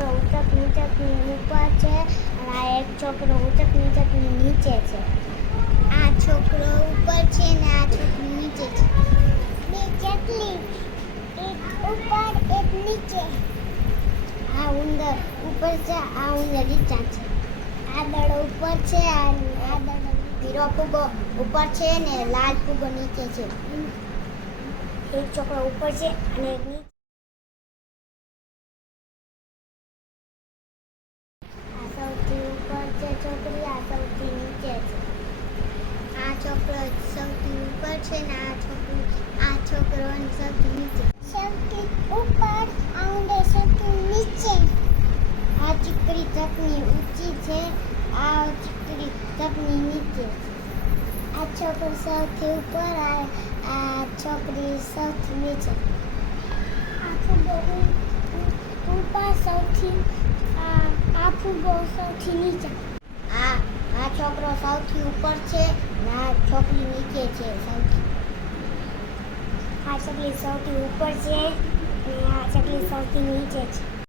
છોકરો ઉચક નીચકની ઉપર છે અને આ એક છોકરો ઉચક નીચકની નીચે છે. આ છોકરો ઉપર છે ને આ છોકરી નીચે છે. બે ચકલી, એક ઉપર એક નીચે. આ ઉંદર ઉપર છે, આ ઉંદર નીચે છે. આ દડો ઉપર છે, આ દડો પીળો ફુગ્ગો ઉપર છે ને લાલ ફુગ્ગો નીચે છે. એક છોકરો ઉપર છે અને એક નીચે. આ સૌથી ઉપર છે છોકરી, આ સૌથી નીચે છે. આ છોકરો સૌથી ઉપર છે ને આ છોકરો સૌથી નીચે. સૌથી ઉપર, આ ઉંદર સૌથી નીચે. આ ચીકરી ચકની ઊંચી છે, આ ચીકરી ચકની નીચે છે. આ છોકરો સૌથી ઉપર, આ છોકરી સૌથી નીચે. આ ફુગ્ગો ઉપર સૌથી, આ ફુગ્ગો સૌથી નીચે. આ છોકરો સૌથી ઉપર છે ને આ છોકરી નીચે છે. આ ચકલી સૌથી ઉપર છે અને આ ચકલી સૌથી નીચે છે.